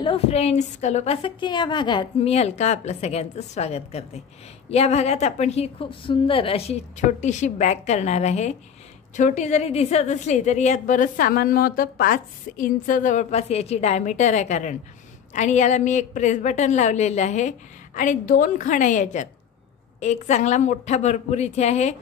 Hello friends, कलोपासकच्या या भागात मी अलका आपलं सगळ्यांचं स्वागत करते। या भागात आपण ही खूप सुंदर अशी छोटीशी बॅग करणार आहे। छोटी जरी दिसत असली तरी यात बरंच सामान होतं। 5 इंच जवळपास याची डायमीटर आहे कारण, आणि याला मी एक प्रेस बटन लावलेलं आहे आणि 2 खण आहे याच्यात। एक चांगला मोठा भरपूर इथे आहे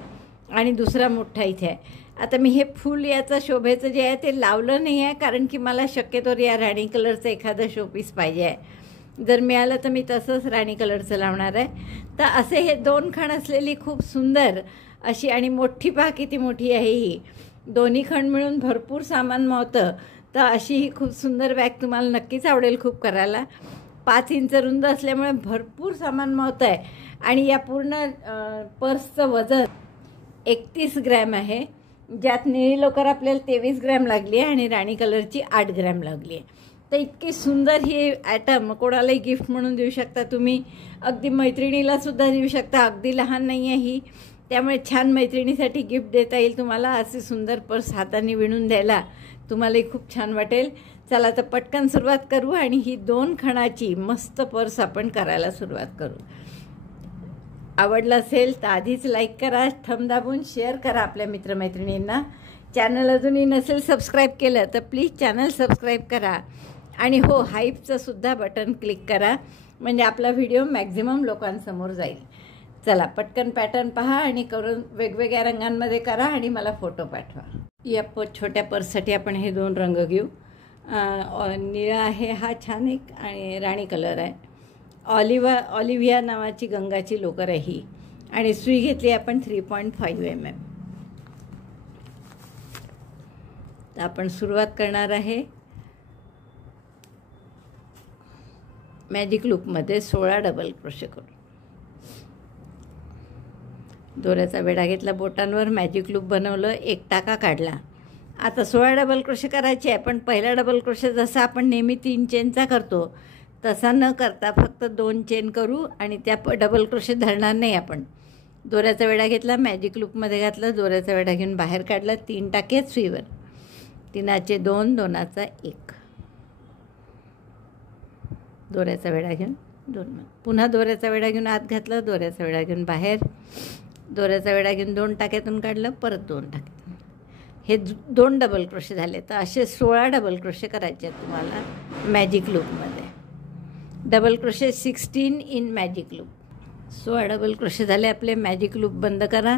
आणि दुसरा मोठा इथे आहे। आता मी हे फूल याचं शोभेचं जे आहे ते लावलं नाही आहे कारण की मला शक्यतोवर या राणी कलरचं एखादं शोपीस पाहिजे आहे। जर मिळालं तर मी तसंच राणी कलरचं लावणार आहे। तर असे हे 2 खण असलेली खूप सुंदर अशी आणि मोठी पहा किती मोठी आहे ही। दोन्ही खण मिळून भरपूर सामान मावतं। तर अशी ही खूप सुंदर बॅग तुम्हाला नक्कीच आवडेल खूप करायला। 5 इंच रुंद असल्यामुळे भरपूर सामान मावतं आहे आणि या पूर्ण पर्सचं वजन 31 ग्रॅम आहे, ज्यात निळी लोकर आपल्याला 23 ग्रॅम लागली आहे आणि राणी कलरची 8 ग्रॅम लागली आहे। तर इतकी सुंदर ही आयटम कोणालाही गिफ्ट म्हणून देऊ शकता तुम्ही। अगदी मैत्रिणीलासुद्धा देऊ शकता, अगदी लहान नाही आहे ही, त्यामुळे छान मैत्रिणीसाठी गिफ्ट देता येईल तुम्हाला। असे सुंदर पर्स हाताने विणून द्यायला तुम्हालाही खूप छान वाटेल। चला तर पटकन सुरुवात करू आणि ही 2 खणाची मस्त पर्स आपण करायला सुरुवात करू। आवडलं असेल तर आधीच लाईक करा, थंब दाबून शेअर करा आपल्या मित्रमैत्रिणींना। चॅनल अजूनही नसेल सबस्क्राईब केलं तर प्लीज चॅनल सबस्क्राईब करा आणि हो, हाईपचं सुद्धा बटन क्लिक करा म्हणजे आपला व्हिडिओ मॅक्झिमम लोकांसमोर जाईल। चला पटकन पॅटर्न पहा आणि करून वेगवेगळ्या रंगांमध्ये करा आणि मला फोटो पाठवा। या छोट्या पर्ससाठी आपण हे 2 रंग घेऊ। निळा आहे हा छान एक, आणि राणी कलर आहे। ऑलिव्हिया नावाची गंगाची लोकर आहे ही, आणि सुई घेतली आपण 3.5 mm। तर आपण सुरुवात करणार आहे मॅजिक लूपमध्ये 16 डबल क्रोशे करून। दोऱ्याचा वेढा घेतला बोटांवर, मॅजिक लूप बनवलं, एक टाका काढला। आता 16 डबल क्रोशे करायचे आहे, पण पहिला डबल क्रोशे जसा आपण नेहमी 3 चेनचा करतो तसा न करता फक्त 2 चेन करू आणि त्या डबल क्रोशे धरणार नाही आपण। दोऱ्याचा वेढा घेतला, मॅजिक लूपमध्ये घातलं, दोऱ्याचा वेढा घेऊन बाहेर काढला, 3 टाके सुईवर, 3चे 2, 2चा 1, दोऱ्याचा वेढा घेऊन 2, पुन्हा दोऱ्याचा वेढा घेऊन आत घातलं, दोऱ्याचा वेढा घेऊन बाहेर, दोऱ्याचा वेढा घेऊन 2 टाक्यातून काढलं, परत 2 टाक्यातून। हे 2 डबल क्रोशे झाले। तर असे 16 डबल क्रोशे करायचे आहेत तुम्हाला मॅजिक लूपमध्ये। Double crochet 16 in magic loop. 16 double crochet झाले आपले। मॅजिक लूप बंद करा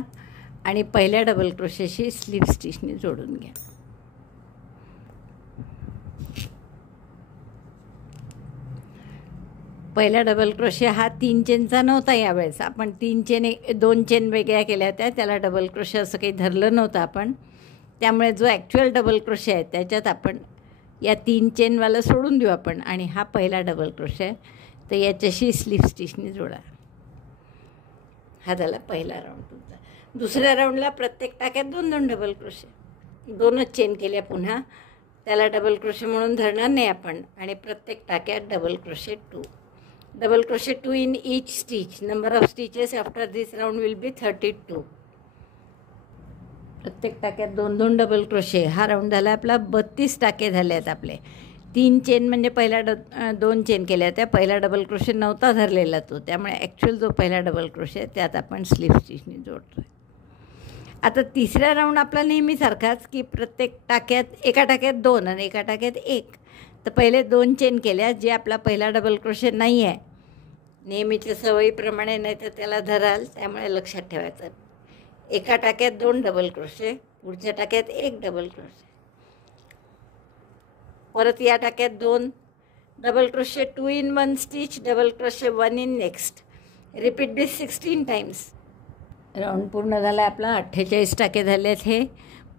आणि पहिल्या डबल क्रोशेशी स्लिप स्टिचने जोडून घ्या। पहिला डबल क्रोशे हा 3 चेनचा नव्हता यावेळेस, आपण 2 चेन वेगळ्या केल्या होत्या, त्याला डबल क्रोशे असं काही धरलं नव्हतं आपण। त्यामुळे जो ॲक्च्युअल डबल क्रोशे आहे त्याच्यात आपण या 3 चेनवाला सोडून देऊ आपण, आणि हा पहिला डबल क्रोशे आहे तर याच्याशी स्लिप स्टिचने जोडा। हा झाला पहिला राऊंड तुमचा। दुसऱ्या राऊंडला प्रत्येक टाक्यात 2-2 डबल क्रोशे, 2च चेन केल्या पुन्हा, त्याला डबल क्रोशे म्हणून धरणार नाही आपण, आणि प्रत्येक टाक्यात double crochet 2, double crochet 2 in each stitch. Number of stitches after this round will be 32। प्रत्येक टाक्यात 2-2 डबल क्रोशे। हा राऊंड झाला आपला। 32 टाके झाले आहेत आपले। 3 चेन म्हणजे पहिला 2 चेन केल्या होत्या, पहिला डबल क्रोशे नव्हता धरलेला तो, त्यामुळे ॲक्च्युअल जो पहिला डबल क्रोशे त्यात आपण स्लिप स्टिचने जोडतो आहे। आता तिसरा राऊंड आपला नेहमीसारखाच की प्रत्येक टाक्यात एका टाक्यात 2 आणि एका टाक्यात 1। तर पहिले 2 चेन केल्या, जे आपला पहिला डबल क्रोशे नाही आहे, नेहमीच्या सवयीप्रमाणे, नाही तर त्याला धराल, त्यामुळे लक्षात ठेवायचं। एका टाक्यात 2 डबल क्रोशे, पुढच्या टाक्यात 1 डबल क्रोशे, परत या टाक्यात 2 double crochet, 2 in 1 stitch, double crochet 1 in next. Repeat this 16 times. Round पूर्ण झाला आपला। 48 टाके झाले आहेत हे।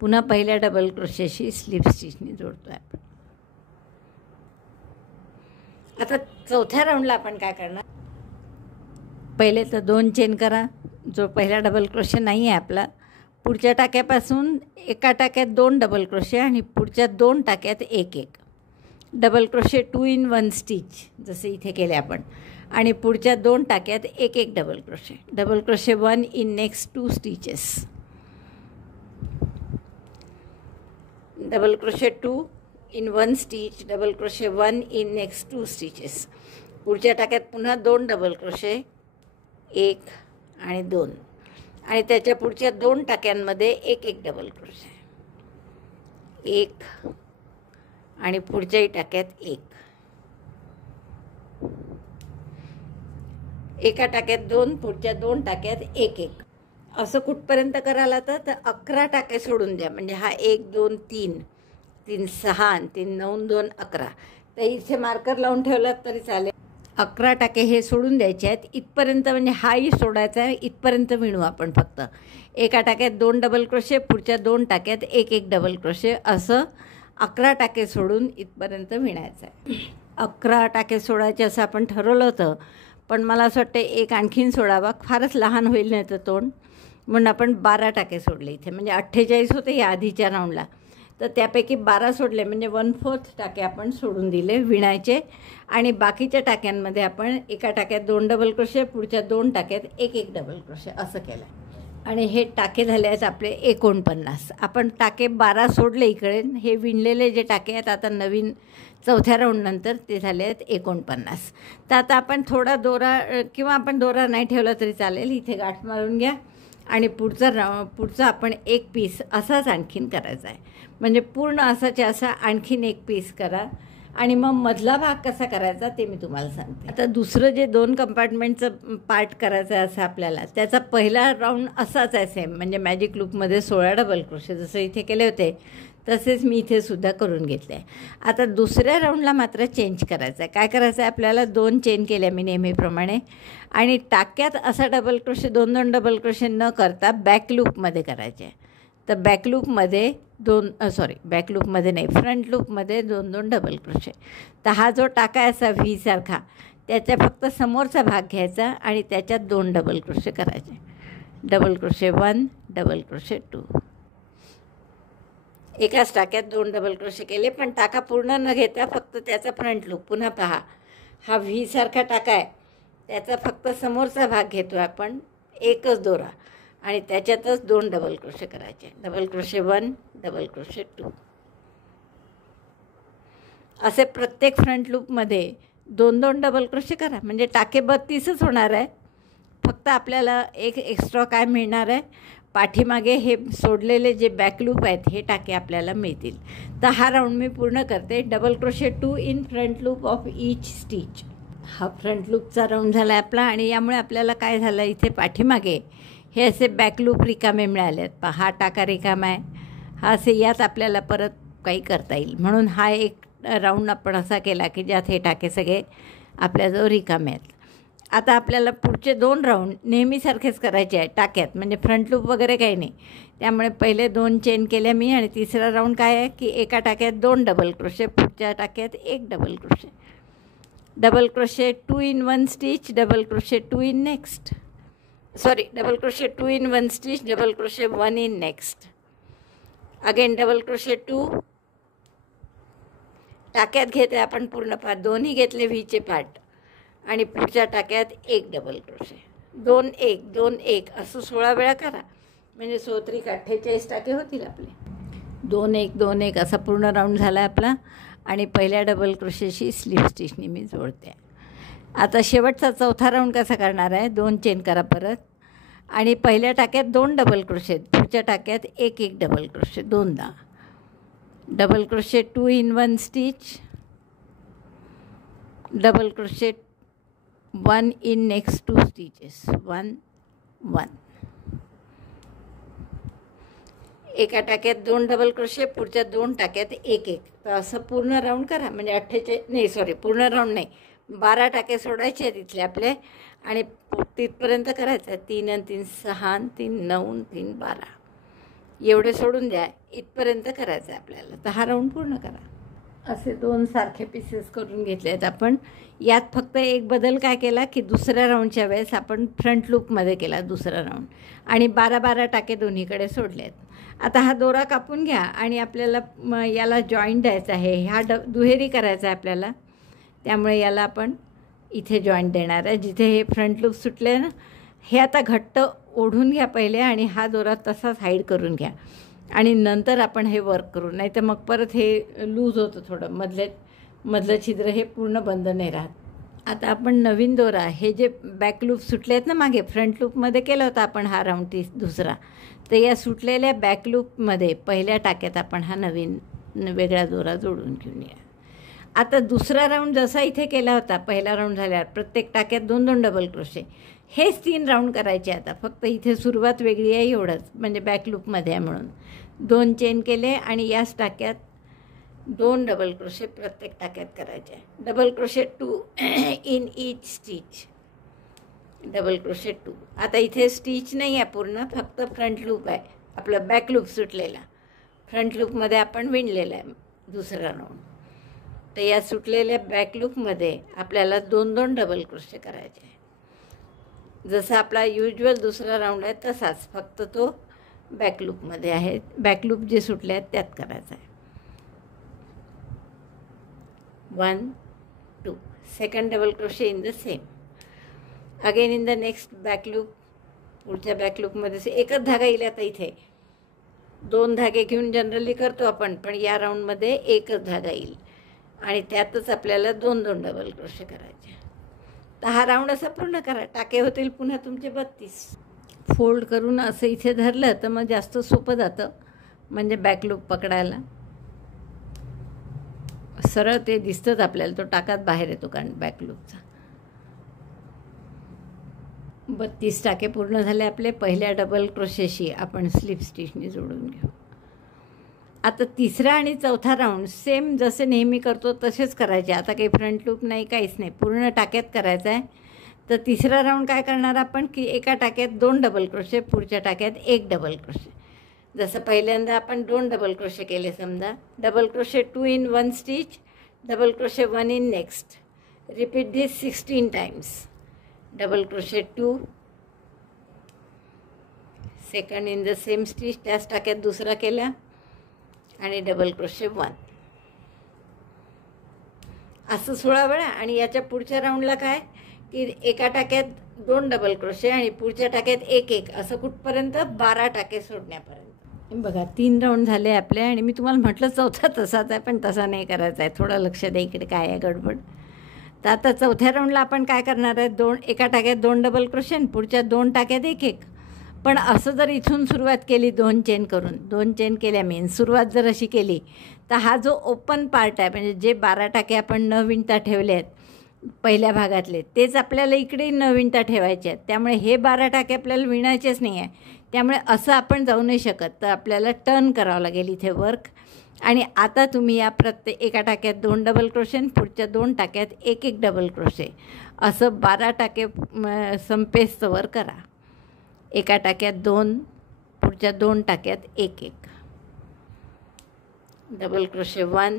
पुन्हा पहिल्या डबल क्रोशेशी स्लिप स्टिचने जोडतो आहे आपण। आता चौथ्या राऊंडला आपण काय करणार, पहिले तर 2 चेन करा, जो पहिला डबल क्रोशे नाही आहे आपला, पुढच्या टाक्यापासून एका टाक्यात 2 डबल क्रोशे आणि पुढच्या 2 टाक्यात 1-1 डबल क्रोशे, 2 इन 1 स्टिच जसे इथे केले आपण, आणि पुढच्या 2 टाक्यात 1-1 double crochet, double crochet 1 in next 2 stitches, double crochet 2 in 1 stitch, double crochet 1 in next 2 stitches. पुढच्या टाक्यात पुन्हा 2 डबल क्रोशे, 1 आणि 2, आणि त्याच्या पुढच्या 2 टाक्यांमध्ये एक एक डबल क्रोशे, 1 आणि पुढच्याही टाक्यात 1. एका टाक्यात 2, पुढच्या 2 टाक्यात 1 1. असं कुठपर्यंत करायला तर 11 टाके सोडून द्या. म्हणजे हा 1 2 3 3 6 आणि 3 9 2 11. तर इथे मार्कर लावून ठेवलात तरी चालेल. 11 टाके हे सोडून द्यायचे आहेत इथपर्यंत. म्हणजे हाही सोडायचा आहे, इथपर्यंत विणू आपण फक्त. एका टाक्यात 2 डबल क्रोशे, पुढच्या 2 टाक्यात एक एक डबल क्रोशे, असं 11 टाके सोडून इथपर्यंत विणायचं आहे. 11 टाके सोडायचे असं आपण ठरवलं होतं, पण मला असं वाटतं एक आणखीन सोडावा, फारच लहान होईल नाही तर तोंड, म्हणून आपण 12 टाके सोडले इथे. म्हणजे 48 होते या आधीच्या राऊंडला, तर त्यापैकी 12 सोडले. म्हणजे 1/4 टाके आपण सोडून दिले विणायचे. आणि बाकीच्या टाक्यांमध्ये आपण एका टाक्यात 2 डबल क्रोशे, पुढच्या 2 टाक्यात एक एक डबल क्रोशे असं केलं. आणि हे टाके झाले आहेत आपले 49. आपण टाके 12 सोडले इकडे. हे विणलेले जे टाके आहेत आता नवीन चौथ्या राऊंडनंतर ते झाले आहेत 49. तर आता आपण थोडा दोरा, किंवा आपण दोरा नाही ठेवला तरी चालेल, इथे गाठ मारून घ्या. आणि पुढचा आपण एक पीस असाच आणखीन करायचा आहे. म्हणजे पूर्ण असाच्या असा आणखीन एक पीस करा. आणि मग मधला भाग कसा करायचा ते मी तुम्हाला सांगते. आता दुसरं जे 2 कंपार्टमेंटचं पार्ट करायचं आहे असं आपल्याला, त्याचा पहिला राऊंड असाच आहे सेम. म्हणजे मॅजिक लूपमध्ये 16 डबल क्रोशे जसं इथे केले होते तसेच मी इथे सुद्धा करून घेतले आहे. आता दुसऱ्या राऊंडला मात्र चेंज करायचं आहे. काय करायचं आहे आपल्याला, 2 चेन केल्या मी नेहमीप्रमाणे, आणि टाक्यात असा डबल क्रोशे 2 डबल क्रोशे न करता बॅक लूपमध्ये करायचे आहे. तर बॅक लूपमध्ये बॅक लूपमध्ये नाही, फ्रंट लूपमध्ये 2 डबल क्रोशे. तर हा जो टाका आहे असा व्ही सारखा, त्याच्या फक्त समोरचा भाग घ्यायचा आणि त्याच्यात 2 डबल क्रोशे करायचे. Double crochet 1, double crochet 2. एकाच टाक्यात 2 डबल क्रोशे केले, पण टाका पूर्ण न घेता फक्त त्याचा फ्रंट लूप. पुन्हा पहा, हा व्ही सारखा टाका आहे, त्याचा फक्त समोरचा भाग घेतो आपण, एकच दोरा, आणि त्याच्यातच 2 डबल क्रोशे करायचे. Double crochet 1, double crochet 2. असे प्रत्येक फ्रंट लूपमध्ये 2 डबल क्रोशे करा. म्हणजे टाके 32च होणार आहे. फक्त आपल्याला एक एक्स्ट्रा काय मिळणार आहे, पाठीमागे हे सोडलेले जे बॅक लूप आहेत हे टाके आपल्याला मिळतील. तर हा राऊंड मी पूर्ण करते. Double crochet 2 in front loop of each stitch. हा फ्रंट लूपचा राऊंड झाला आहे आपला. आणि यामुळे आपल्याला काय झालं, इथे पाठीमागे हे असे बॅक लूप रिकामे मिळाले आहेत. पहा, हा टाका रिकामा आहे, हा असे यात आपल्याला परत काही करता येईल. म्हणून हा एक राऊंड आपण असा केला की ज्यात हे टाके सगळे आपल्याजवळ रिकामे आहेत. आता आपल्याला पुढचे 2 राऊंड नेहमीसारखेच करायचे आहे टाक्यात. म्हणजे फ्रंट लूप वगैरे काही नाही. त्यामुळे पहिले 2 चेन केल्या मी. आणि तिसरा राऊंड काय आहे की एका टाक्यात 2 डबल क्रोशे, पुढच्या टाक्यात 1 double crochet. Double crochet 2 in 1 stitch, double crochet 2 in next. Double crochet 2 in 1 stitch, double crochet 1 in next. Again double crochet 2. टाक्यात घेते आपण पूर्ण पार्ट, दोन्ही घेतले व्हीचे पार्ट, आणि पुढच्या टाक्यात 1 डबल क्रोशे. 2 1 2 1 असं 16 वेळा करा. म्हणजे 48 टाके होतील आपले. 2 1 2 1 असा पूर्ण राऊंड झाला आपला. आणि पहिल्या डबल क्रोशेशी स्लीव स्टिचनी मी जोडते. आता शेवटचा चौथा राऊंड कसा करणार आहे, 2 चेन करा परत, आणि पहिल्या टाक्यात 2 डबल क्रोशे, पुढच्या टाक्यात एक एक डबल क्रोशे 2दा. Double crochet 2 in 1 stitch, double crochet 1 in next 2 stitches, 1 1. एका टाक्यात 2 डबल क्रोशे, पुढच्या 2 टाक्यात एक एक. तर असं पूर्ण राऊंड करा. म्हणजे पूर्ण राऊंड नाही, 12 टाके सोडायचे आहेत तिथले आपले, आणि तिथपर्यंत करायचं आहे. 3 आणि 3 6, 3 9 3 12 एवढे सोडून द्या. इथपर्यंत करायचं आहे आपल्याला. तर हा राऊंड पूर्ण करा. असे 2 सारखे पीसेस करून घेतले आहेत आपण. यात फक्त एक बदल काय केला की दुसऱ्या राऊंडच्या वेळेस आपण फ्रंट लूपमध्ये केला दुसरा राऊंड, आणि 12 टाके दोन्हीकडे सोडले आहेत. आता हा दोरा कापून घ्या आणि आपल्याला याला जॉईंट द्यायचा आहे. ह्या दुहेरी करायचा आहे आपल्याला. त्यामुळे याला आपण इथे जॉईंट देणार आहे. जिथे हे फ्रंट लूप सुटले ना, हे आता घट्ट ओढून घ्या पहिले, आणि हा दोरा तसाच हाईड करून घ्या. आणि नंतर आपण हे वर्क करू, नाही तर मग परत हे लूज होतं थोडं, मधलं छिद्र हे पूर्ण बंद नाही राहत. आता आपण नवीन दोरा, हे जे बॅक लूप सुटले आहेत ना मागे, फ्रंट लूपमध्ये केला होता आपण हा राऊंड दुसरा, तर या सुटलेल्या बॅक लूपमध्ये पहिल्या टाक्यात आपण हा नवीन वेगळा दोरा जोडून घेऊन या. आता दुसरा राऊंड जसा इथे केला होता, पहिला राऊंड झाल्यावर प्रत्येक टाक्यात 2-2 डबल क्रोशे, हेच 3 राऊंड करायचे. आता फक्त इथे सुरुवात वेगळी आहे एवढंच, म्हणजे बॅक लूपमध्ये आहे म्हणून 2 चेन केले आणि याच टाक्यात 2 डबल क्रोशे प्रत्येक टाक्यात करायचे. Double crochet 2 in each stitch, double crochet 2. आता इथे स्टिच नाही आहे पूर्ण, फक्त फ्रंट लूप आहे, आपलं बॅक लूप सुटलेला. फ्रंट लूपमध्ये आपण विणलेलं आहे दुसरा राऊंड. तर या सुटलेल्या बॅक लूपमध्ये आपल्याला 2-2 डबल क्रोशे करायचे. जसा आपला युज्युअल दुसरा राऊंड आहे तसाच, फक्त तो बॅक लूपमध्ये आहे. बॅक लूप जे सुटले आहेत त्यात करायचा आहे. 1 2 second double crochet in the same. Again in the next back loop, पुढच्या बॅक लूपमध्ये एकच धागा येईल. आता इथे 2 धागे घेऊन जनरली करतो आपण, पण या राऊंडमध्ये एकच धागा येईल आणि त्यातच आपल्याला 2-2 डबल क्रोशे करायचे. तर हा राऊंड असा पूर्ण करा. टाके होतील पुन्हा तुमचे 32. फोल्ड करून असं इथे धरलं तर मग जास्त सोपं जातं, म्हणजे बॅक लूप पकडायला सरळ ते दिसतंच आपल्याला, तो टाकात बाहेर येतो कारण बॅक लूपचा. 32 टाके पूर्ण झाले आपले. पहिल्या डबल क्रोशेशी आपण स्लिप स्टिचने जोडून घेऊ. आता तिसरा आणि चौथा राऊंड सेम जसे नेहमी करतो तसेच करायचे. आता काही फ्रंट लूप नाही, काहीच नाही, पूर्ण टाक्यात करायचं आहे. तर तिसरा राऊंड काय करणार आपण की एका टाक्यात 2 डबल क्रोशे, पुढच्या टाक्यात 1 डबल क्रोशे. जसं पहिल्यांदा आपण 2 डबल क्रोशे केले समजा, double crochet 2 in 1 stitch, double crochet 1 in next. Repeat this 16 times. Double crochet 2, second in the same stitch, त्याच टाक्यात दुसरा केला आणि डबल क्रोशे 1. असं 16 वेळा. आणि याच्या पुढच्या राऊंडला काय की एका टाक्यात 2 डबल क्रोशे आणि पुढच्या टाक्यात 1-1, असं कुठपर्यंत 12 टाके सोडण्यापर्यंत. बघा 3 राऊंड झाले आपले. आणि मी तुम्हाला म्हटलं चौथा तसाच आहे, पण तसा नाही करायचा आहे, थोडं लक्ष द्या इकडे काय आहे गडबड. तर आता चौथ्या राऊंडला आपण काय करणार आहे, एका टाक्यात 2 डबल क्रोशे आणि पुढच्या 2 टाक्यात 1-1. पण असं जर इथून सुरुवात केली 2 चेन करून, 2 चेन केल्या मेन सुरुवात जर अशी केली, तर हा जो ओपन पार्ट आहे, म्हणजे जे 12 टाके आपण न विणता ठेवले आहेत पहिल्या भागातले, तेच आपल्याला इकडे न विणता ठेवायचे आहेत. त्यामुळे हे 12 टाके आपल्याला विणायचेच नाही आहे. त्यामुळे असं आपण जाऊ नाही शकत, तर आपल्याला टर्न करावं लागेल इथे वर्क. आणि आता तुम्ही या एका टाक्यात 2 डबल क्रोशे आणि पुढच्या 2 टाक्यात 1-1 डबल क्रोशे, असं 12 टाके संपेस्तवर करा. एका टाक्यात 2, पुढच्या 2 टाक्यात 1-1 डबल क्रोशे 1,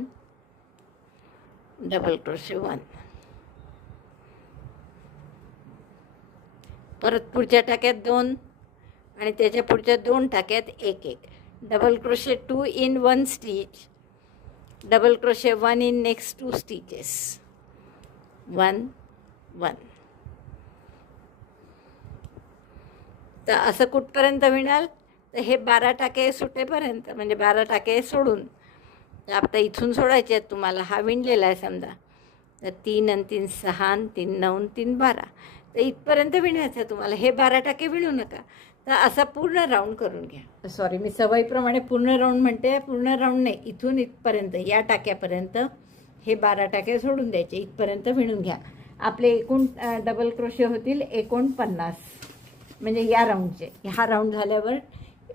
डबल क्रोशे 1. परत पुढच्या टाक्यात 2 आणि त्याच्या पुढच्या 2 टाक्यात 1-1 double crochet 2 in 1 stitch, double crochet 1 in next 2 stitches, 1-1. तर असं कुठपर्यंत विणाल तर हे 12 टाके सुटेपर्यंत, म्हणजे 12 टाके सोडून. तर आता इथून सोडायचे आहेत तुम्हाला. हा विणलेला आहे समजा, तर 3 आणि 3 6 आणि 3 9 आणि 3 12, तर इथपर्यंत विणायचं आहे तुम्हाला. हे 12 टाके विणू नका. तर असा पूर्ण राऊंड करून घ्या. सॉरी, मी सवयीप्रमाणे पूर्ण राऊंड म्हणते, पूर्ण राऊंड नाही, इथून इथपर्यंत या टाक्यापर्यंत हे 12 टाके सोडून द्यायचे, इथपर्यंत विणून घ्या. आपले एकूण डबल क्रोशे होतील 49, म्हणजे या राऊंडचे. हा राऊंड झाल्यावर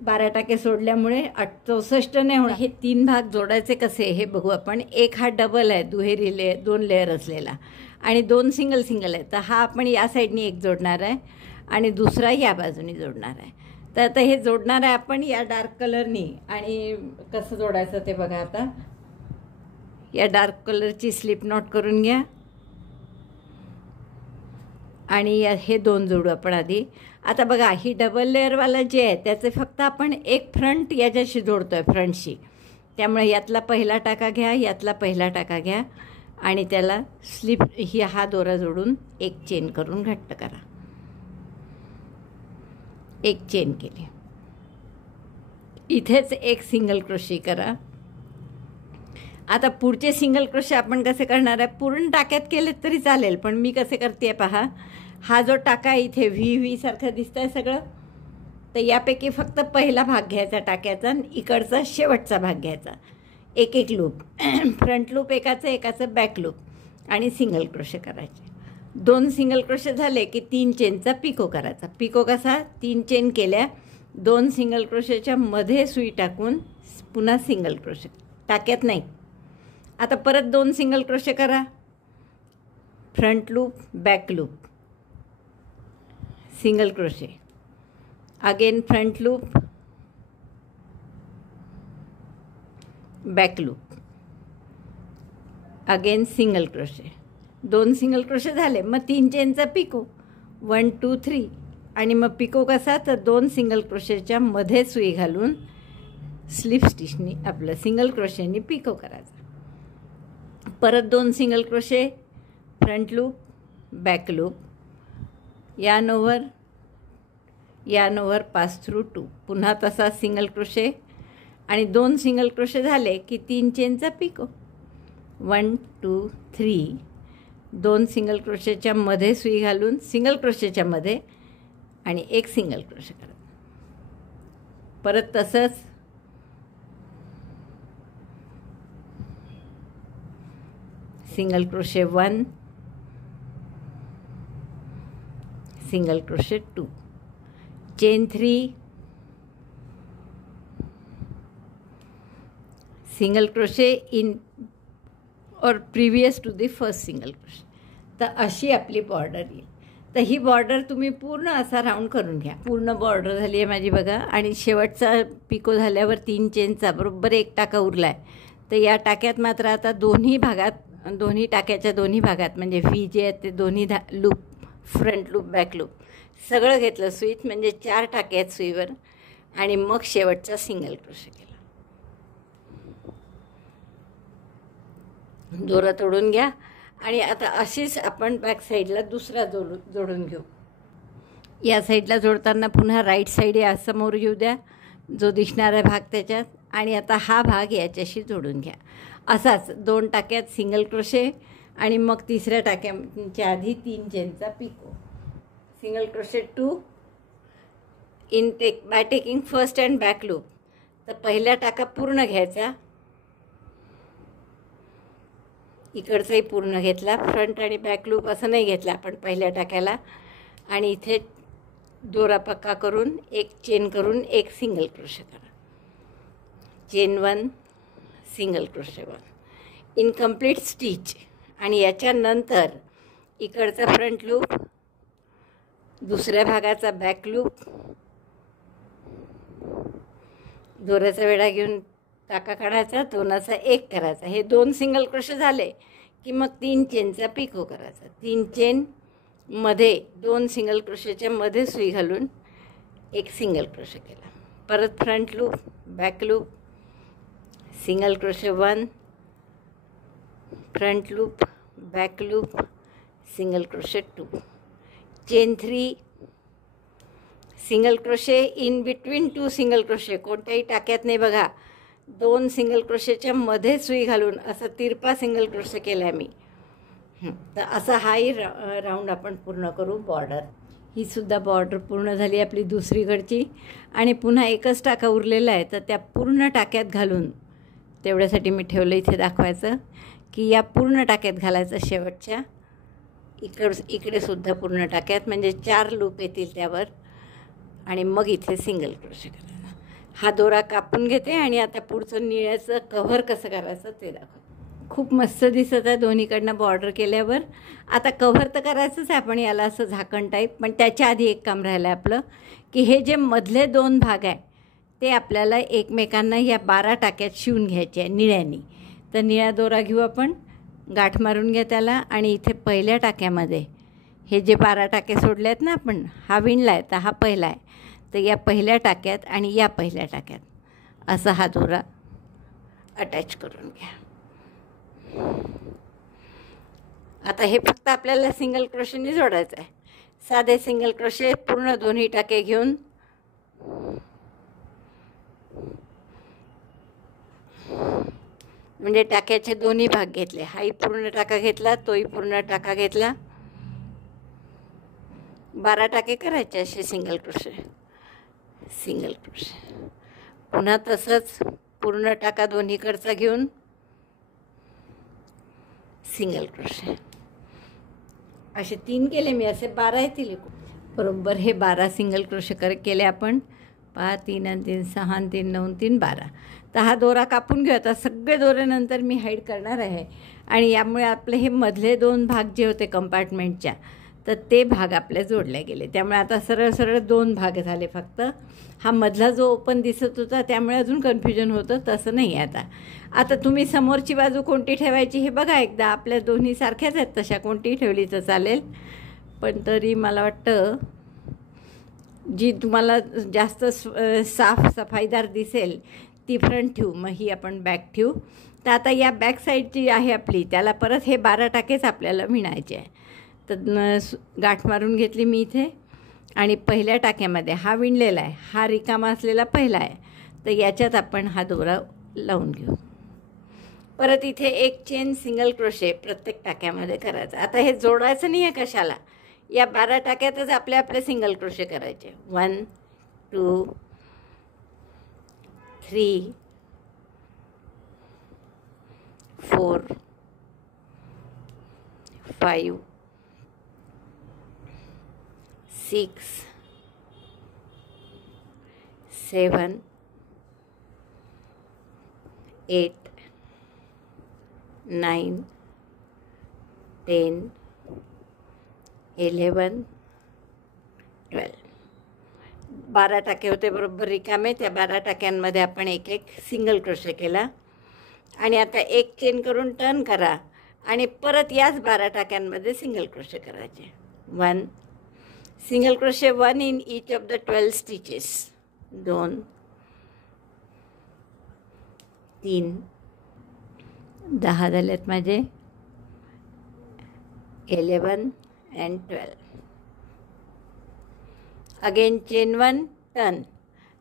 12 टाके सोडल्यामुळे 64 नाही होणार. हे 3 भाग जोडायचे कसे हे बघू आपण. एक हा डबल आहे, दुहेरी 2 लेअर असलेला, आणि 2 सिंगल आहे. तर हा आपण या साईडनी एक जोडणार आहे आणि दुसरा या बाजूनी जोडणार आहे. तर आता हे जोडणार आहे आपण या डार्क कलरनी. आणि कसं जोडायचं ते बघा. आता या डार्क कलरची स्लिप नॉट करून घ्या आणि हे 2 जोडू आपण आधी. आता बघा, ही डबल लेअरवाला जे आहे त्याचे फक्त आपण एक फ्रंट याच्याशी जोडतो आहे, फ्रंटशी. त्यामुळे यातला पहिला टाका घ्या, यातला पहिला टाका घ्या आणि त्याला स्लिप हा दोरा जोडून एक चेन करून घट्ट करा. एक चेन केली, इथेच एक सिंगल क्रोशे करा। आता पुढचे सिंगल क्रोशे आपण कसे करणार आहे, पूर्ण टाक्यात केले तरी चालेल, पण मी कसे करते पहा। हा जो टाका आहे इथे व्ही सारखं दिसतंय सगळं, तर यापैकी फक्त पहिला भाग घ्यायचा टाक्याचा आणि इकडचा शेवटचा भाग घ्यायचा, एक एक लूप फ्रंट लूप एकाचं बॅक लूप आणि सिंगल क्रोशे करायचे। 2 सिंगल क्रोशे झाले की 3 चेनचा पिको करायचा। पिको कसा, 3 चेन केल्या, 2 सिंगल क्रोशेच्या मध्ये सुई टाकून पुन्हा सिंगल क्रोशे, टाक्यात नाही। आता परत 2 सिंगल क्रोशे करा, front loop back loop, single crochet, again front loop back loop, again single crochet, 2 single crochet झाले, मग 3 चेनचा पिको 1 2 3 आणि मग पिको कसा, तर 2 सिंगल क्रोशेच्या मध्ये सुई घालून स्लिप स्टिचनी आपलं सिंगल क्रोशेनी पिको करायचा। परत 2 single crochet, front loop back loop, yarn over pass through 2, पुन्हा तसा सिंगल क्रोशे आणि 2 सिंगल क्रोशे झाले की 3 चेनचा पिको 1 2 3, 2 सिंगल क्रोशेच्या मध्ये सुई घालून सिंगल क्रोशेच्या मध्ये आणि एक सिंगल क्रोशे करा। परत तसंच single crochet 1, single crochet 2, chain 3, single crochet in our previous to the first single crochet. तर अशी आपली बॉर्डर येईल। तर ही बॉर्डर तुम्ही पूर्ण असा राऊंड करून घ्या। पूर्ण बॉर्डर झाली आहे माझी बघा, आणि शेवटचा पिको झाल्यावर 3 चेनचा बरोबर एक टाका उरला आहे। तर या टाक्यात मात्र आता दोन्ही टाक्याच्या दोन्ही भागात म्हणजे व्ही जे आहेत ते दोन्ही loop, front loop back loop सगळं घेतलं सुईत, म्हणजे 4 टाके आहेत सुईवर, आणि मग शेवटचा सिंगल क्रोशे केला। दोरा तोडून घ्या आणि आता अशीच आपण बॅक साईडला दुसरा जोडून घेऊ। या साईडला जोडताना पुन्हा राईट साईड या समोर येऊ द्या, जो दिसणारा भाग त्याच्यात, आणि आता हा भाग याच्याशी जोडून घ्या। असाच 2 टाक्यात सिंगल क्रोशे आणि मग तिसऱ्या टाक्याच्या आधी 3 चेनचा picot, single crochet 2 in by taking first and back loop. तर पहिला टाका पूर्ण घ्यायचा, इकडचाही पूर्ण घेतला, फ्रंट आणि बॅक लूप असं नाही घेतला आपण पहिल्या टाक्याला, आणि इथे दोरा पक्का करून एक चेन करून एक सिंगल क्रोशे करा, chain 1 single crochet 1 incomplete stitch, आणि याच्यानंतर इकडचा फ्रंट लूप, दुसऱ्या भागाचा बॅक लूप, दोऱ्याचा वेढा घेऊन टाका काढायचा, 2चा 1 करायचा। हे 2 सिंगल क्रोशे झाले की मग 3 चेनचा पिको करायचा। 3 चेन मध्ये 2 सिंगल क्रोशेच्या मध्ये सुई घालून एक सिंगल क्रोशे केला। परत front loop back loop, single crochet 1, front loop back loop, single crochet 2, chain 3, single crochet in between 2 single crochet, कोणत्याही टाक्यात नाही बघा, 2 सिंगल क्रोशेच्या मध्ये सुई घालून असं तिरपा सिंगल क्रोशे केला आहे मी। तर असा हाही राऊंड आपण पूर्ण करू बॉर्डर। ही सुद्धा बॉर्डर पूर्ण झाली आपली दुसरीकडची, आणि पुन्हा एकच टाका उरलेला आहे, तर त्या पूर्ण टाक्यात घालून, तेवढ्यासाठी मी ठेवलं इथे दाखवायचं की या पूर्ण टाक्यात घालायचं शेवटच्या, इकडे सुद्धा पूर्ण टाक्यात, म्हणजे 4 लूप येतील त्यावर, आणि मग इथे सिंगल क्रोशे करायचा। हा दोरा कापून घेते आणि आता पुढचं निळ्याचं कव्हर कसं करायचं ते दाखवते। खूप मस्त दिसत आहे दोन्हीकडनं बॉर्डर केल्यावर। आता कव्हर तर करायचंच आहे आपण याला असं झाकण टाईप, पण त्याच्या आधी एक काम राहिलं आपलं की हे जे मधले 2 भाग आहे ते आपल्याला एकमेकांना या 12 टाक्यात शिवून घ्यायचे आहे निळ्यानी। तर निळा दोरा घेऊ आपण, गाठ मारून घ्या त्याला, आणि इथे पहिल्या टाक्यामध्ये हे जे 12 टाके सोडले आहेत ना आपण, हा विणला आहे तर हा पहिला आहे, तर या पहिल्या टाक्यात आणि या पहिल्या टाक्यात असा हा दोरा अटॅच करून घ्या। आता हे फक्त आपल्याला सिंगल क्रोशेने जोडायचं आहे। साधे सिंगल क्रोशे पूर्ण दोन्ही टाके घेऊन म्हणजे टाक्याचे दोन्ही भाग घेतले, हाही पूर्ण टाका घेतला, तोही पूर्ण टाका घेतला. 12 टाके करायचे असे सिंगल क्रोशे. पुन्हा तसंच पूर्ण टाका दोन्हीकडचा घेऊन सिंगल क्रोशे. असे 3 केले मी, असे 12 येतील बरोबर. हे 12 सिंगल क्रोशे केले आपण. 5 3 आणि 3 6 आणि 3 9 3 12. तर हा दोरा कापून घेऊ. आता सगळे दोरे नंतर मी हाईड करणार आहे आणि यामुळे आपले हे मधले 2 भाग जे होते कंपार्टमेंटच्या, तर ते भाग आपले जोडले गेले. त्यामुळे आता सरळ सरळ 2 भाग झाले फक्त. हा मधला जो ओपन दिसत होता त्यामुळे अजून कन्फ्युजन होतं, तसं नाही आहे आता तुम्ही समोरची बाजू कोणती ठेवायची हे बघा एकदा. आपल्या दोन्ही सारख्याच आहेत तशा, कोणतीही ठेवली तर चालेल. पण तरी मला वाटतं जी तुम्हाला जास्त सफाईदार दिसेल ती फ्रंट ठेवू, मग ही आपण बॅक ठेवू. तर आता या बॅक साईड जी आहे आपली त्याला परत हे 12 टाकेच आपल्याला विणायचे आहे. तर गाठ मारून घेतली मी इथे आणि पहिल्या टाक्यामध्ये हा विणलेला आहे, हा रिकामा असलेला पहिला आहे. तर याच्यात आपण हा दोरा लावून घेऊ. परत इथे एक चेन सिंगल क्रोशे प्रत्येक टाक्यामध्ये करायचा. आता हे जोडायचं नाही आहे कशाला, या 12 टाक्यातच आपले सिंगल क्रोशे करायचे. 1 2 3 4 5 6 7 8 9 10 11 12. 12 टाके होते बरोबर रिकामे. त्या 12 टाक्यांमध्ये आपण एक एक सिंगल क्रोशे केला आणि आता एक चेन करून टर्न करा आणि परत याच 12 टाक्यांमध्ये सिंगल क्रोशे करायचे. 1 single crochet 1 in each of the 12 stitches. 2 3 10 झालेत माझे. 11 and 12. Again chain 1 turn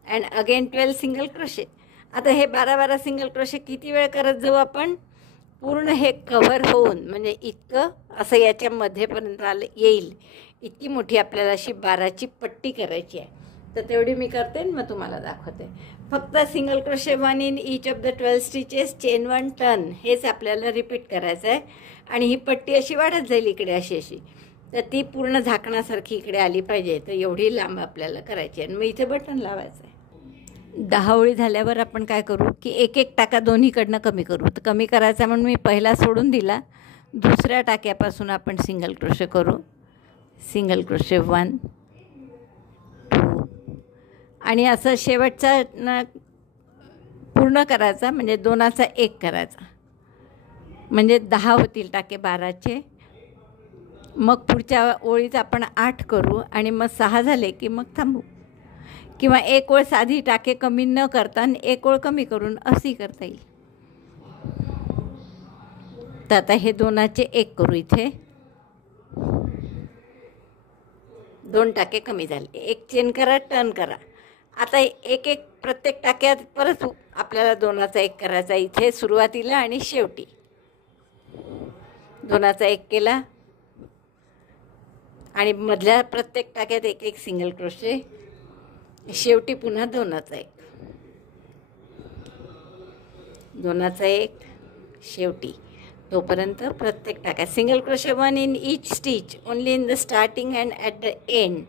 and again 12 single crochet. आता हे 12 सिंगल क्रोशे किती वेळ करत जाऊ आपण, पूर्ण हे कव्हर होऊन, म्हणजे इतकं असं याच्या मध्येपर्यंत येईल इतकी मोठी आपल्याला अशी 12ची पट्टी करायची आहे. तर तेवढी मी करते आणि मग तुम्हाला दाखवते. फक्त single crochet 1 in each of the 12 stitches, chain 1 turn, हेच आपल्याला रिपीट करायचं आहे. आणि ही पट्टी अशी वाढत जाईल इकडे अशी, तर ती पूर्ण झाकण्यासारखी इकडे आली पाहिजे. तर एवढी लांब आपल्याला करायची आहे आणि मग इथे बटन लावायचं आहे. 10 ओळी झाल्यावर आपण काय करू की एक एक टाका दोन्हीकडनं कमी करू. तर कमी करायचा म्हणून मी पहिला सोडून दिला, दुसऱ्या टाक्यापासून आपण सिंगल क्रोशे करू. सिंगल क्रोशे 1 2 आणि असं शेवटचा पूर्ण करायचा, म्हणजे 2चा 1 करायचा, म्हणजे 10 होतील टाके 12चे. मग पुढच्या ओळीत आपण 8 करू आणि मग 6 झाले की मग थांबू. किंवा एक ओळ साधी टाके कमी न करता एक ओळ कमी करून अशी करता येईल. तर आता हे 2चे 1 करू. इथे 2 टाके कमी झाले. एक चेन करा, टर्न करा. आता एक एक प्रत्येक टाक्यात परत आपल्याला 2चा 1 करायचा, इथे सुरुवातीला आणि शेवटी. 2चा 1 केला आणि मधल्या प्रत्येक टाक्यात एक एक सिंगल क्रोशे. शेवटी पुन्हा 2चा 1, 2चा 1 शेवटी. तोपर्यंत प्रत्येक टाक्यात single crochet 1 in each stitch only in the starting and at the end.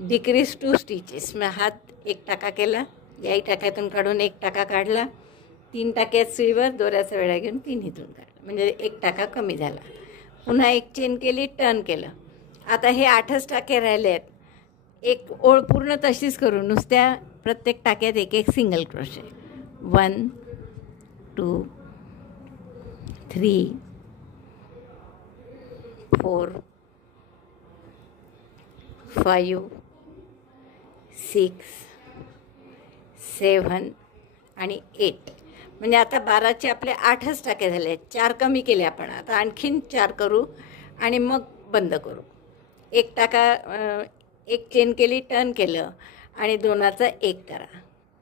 Decrease 2 stitches. मग हात 1 टाका केला, याही टाक्यातून काढून 1 टाका काढला, 3 टाक्यात सुईवर दोऱ्याचा वेढा घेऊन 3 इथून काढला, म्हणजे 1 टाका कमी झाला. पुन्हा एक चेन केली, टर्न केलं. आता हे 8च टाके राहिले आहेत. एक ओळ पूर्ण तशीच करू, नुसत्या प्रत्येक टाक्यात एक एक सिंगल क्रोशे. 1 2 3 4 5 6 7 आणि 8. म्हणजे आता 12चे आपले 8च टाके झाले आहेत. 4 कमी केले आपण. आता आणखीन 4 करू आणि मग बंद करू. 1 टाका, एक चेन केली, टर्न केलं आणि 2चा 1 करा.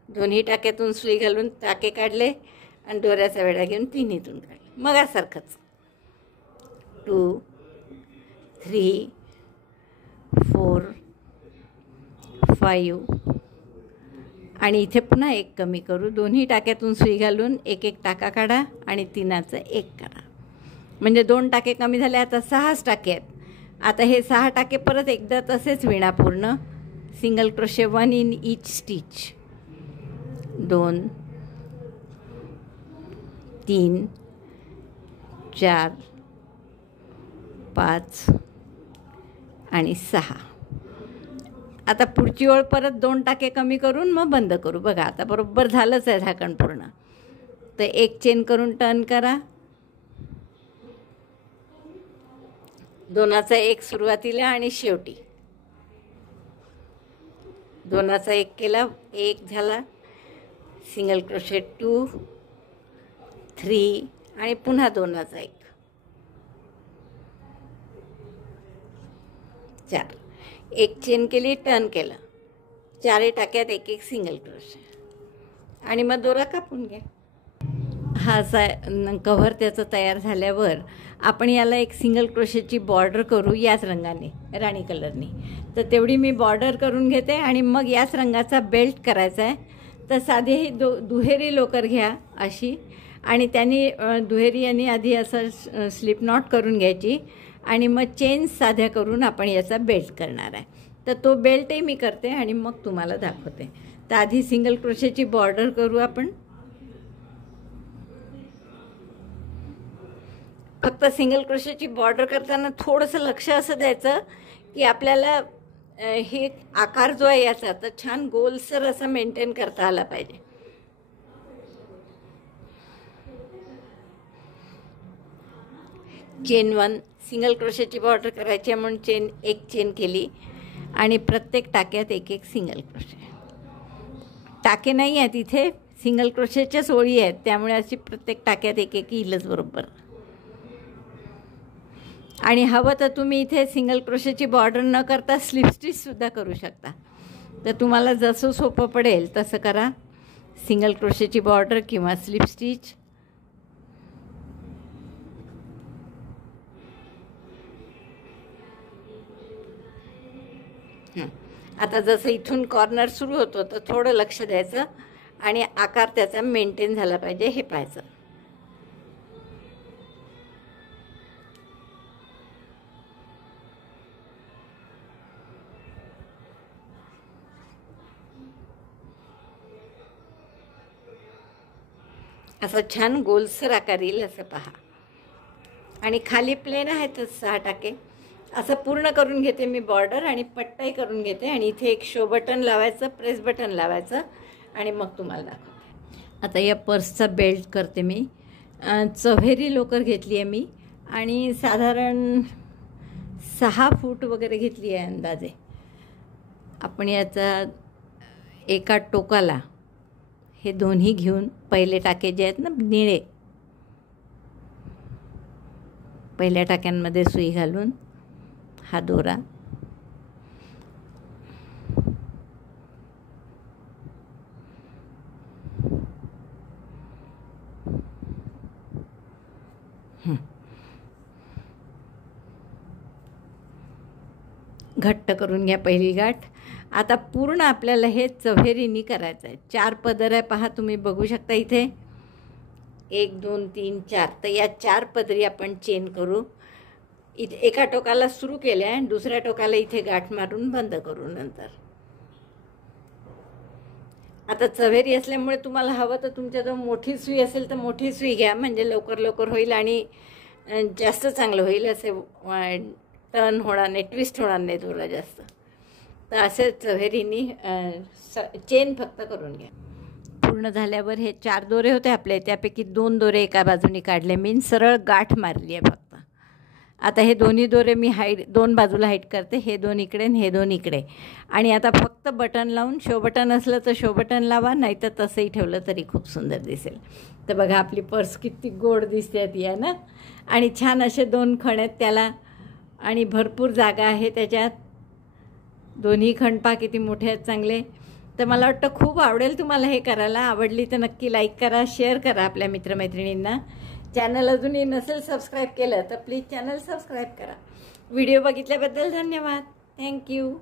दोन्ही टाक्यातून सुई घालून टाके काढले आणि दोऱ्याचा वेढा घेऊन तिन्हीतून काढलं. मगासारखंच 2 3 4 5 आणि इथे पुन्हा एक कमी करू. दोन्ही टाक्यातून सुई घालून एक एक टाका काढा आणि तिनाचं एक करा. म्हणजे 2 टाके कमी झाले. आता 6 टाके आहेत. आता हे 6 टाके परत एकदा तसेच विणा पूर्ण. Single crochet 1 in each stitch. 2 3 4 5 आणि 6. आता पुढची ओळ परत 2 टाके कमी करून मग बंद करू. बघा आता बरोबर झालंच आहे झाकण पूर्ण. तर एक चेन करून टर्न करा. 2चा 1 सुरुवातीला आणि शेवटी. 2चा 1 केला, 1 झाला. सिंगल क्रोशे 2 3 आणि पुन्हा 2चा 1 4. एक चेन केली, टर्न केलं. 4 टाक्यात एक एक सिंगल क्रोशे आणि मग दोरा कापून घ्या. हा असा कव्हर त्याचं तयार झाल्यावर आपण याला एक सिंगल क्रोशेची बॉर्डर करू याच रंगाने, राणी कलरनी. तर तेवढी मी बॉर्डर करून घेते आणि मग याच रंगाचा बेल्ट करायचा आहे. तर साधी ही दुहेरी लोकर घ्या अशी आणि त्यांनी दुहेरी यांनी आधी असं स्लिप नॉट करून घ्यायची आणि मग चेन्स साध्या करून आपण याचा बेल्ट करणार आहे. तर तो बेल्टही मी करते आणि मग तुम्हाला दाखवते. तर आधी सिंगल क्रोशेची बॉर्डर करू आपण. फक्त सिंगल क्रोशेची बॉर्डर करताना थोडंसं लक्ष असं द्यायचं की आपल्याला हे आकार जो आहे याचा तर छान गोलसर असा मेंटेन करता आला पाहिजे. चेन 1 सिंगल क्रोशेची बॉर्डर करायची आहे म्हणून एक चेन केली आणि प्रत्येक टाक्यात एक एक सिंगल क्रोशे. टाके नाही आहेत इथे, सिंगल क्रोशेच्याच ओळी आहेत, त्यामुळे अशी प्रत्येक टाक्यात एक एक येईलच बरोबर. आणि हवं तर तुम्ही इथे सिंगल क्रोशेची बॉर्डर न करता स्लिप स्टिचसुद्धा करू शकता. तर तुम्हाला जसं सोपं पडेल तसं करा. सिंगल क्रोशेची बॉर्डर किंवा स्लिप स्टिच. आता जसं इथून कॉर्नर सुरू होतो तर थोडं लक्ष द्यायचं आणि आकार त्याचा मेंटेन झाला पाहिजे हे पाहायचं. असं छान गोलसर आकार येईल असं पहा. आणि खाली प्लेन आहेतच 6 टाके. असं पूर्ण करून घेते मी बॉर्डर आणि पट्टाही करून घेते आणि इथे एक शो बटन लावायचं, प्रेस बटन लावायचं आणि मग तुम्हाला दाखवते. आता या पर्सचा बेल्ट करते मी. चव्हेरी लोकर घेतली आहे मी आणि साधारण 6 फूट वगैरे घेतली आहे अंदाजे. आपण याचा एका टोकाला हे दोन्ही घेऊन पहिले टाके जे आहेत ना निळे, पहिल्या टाक्यांमध्ये सुई घालून हा दोरा घट्ट करून घ्या पहिली गाठ. आता पूर्ण आपल्याला हे चव्हेरीनी करायचं आहे. 4 पदर आहे पहा, तुम्ही बघू शकता इथे 1 2 3 4. तर या 4 पदरी आपण चेन करू. इथे एका टोकाला सुरू केले आहे, दुसऱ्या टोकाला इथे गाठ मारून बंद करू. नंतर आता चव्हेरी असल्यामुळे तुम्हाला हवं तर तुमच्याजवळ मोठी सुई असेल तर मोठी सुई घ्या, म्हणजे लवकर लवकर होईल आणि जास्त चांगलं होईल. असे टर्न होणार नाही, ट्विस्ट होणार नाही दोरा जास्त. तर असे चव्हेरीनी चेन फक्त करून घ्या. पूर्ण झाल्यावर हे 4 दोरे होते आपले, त्यापैकी 2 दोरे एका बाजूनी काढले मी, सरळ गाठ मारली आहे फक्त. आता हे दोन्ही दोरे मी हाईट 2 बाजूला हाईट करते, हे 2 इकडे आणि हे 2 इकडे. आणि आता फक्त बटन लावून, शो बटन असलं तर शो बटन लावा, नाही तर तसंही ठेवलं तरी खूप सुंदर दिसेल. तर बघा आपली पर्स किती गोड दिसते ती आहे ना. आणि छान असे 2 खण आहेत त्याला आणि भरपूर जागा आहे त्याच्यात. दोन्ही खण पहा किती मोठे आहेत चांगले. तर मला वाटतं खूप आवडेल तुम्हाला हे करायला. आवडली तर नक्की लाईक करा, शेअर करा आपल्या मित्रमैत्रिणींना. चॅनल अजूनही नसेल सबस्क्राईब केलं तर प्लीज चॅनल सबस्क्राईब करा. व्हिडिओ बघितल्याबद्दल धन्यवाद. थँक्यू.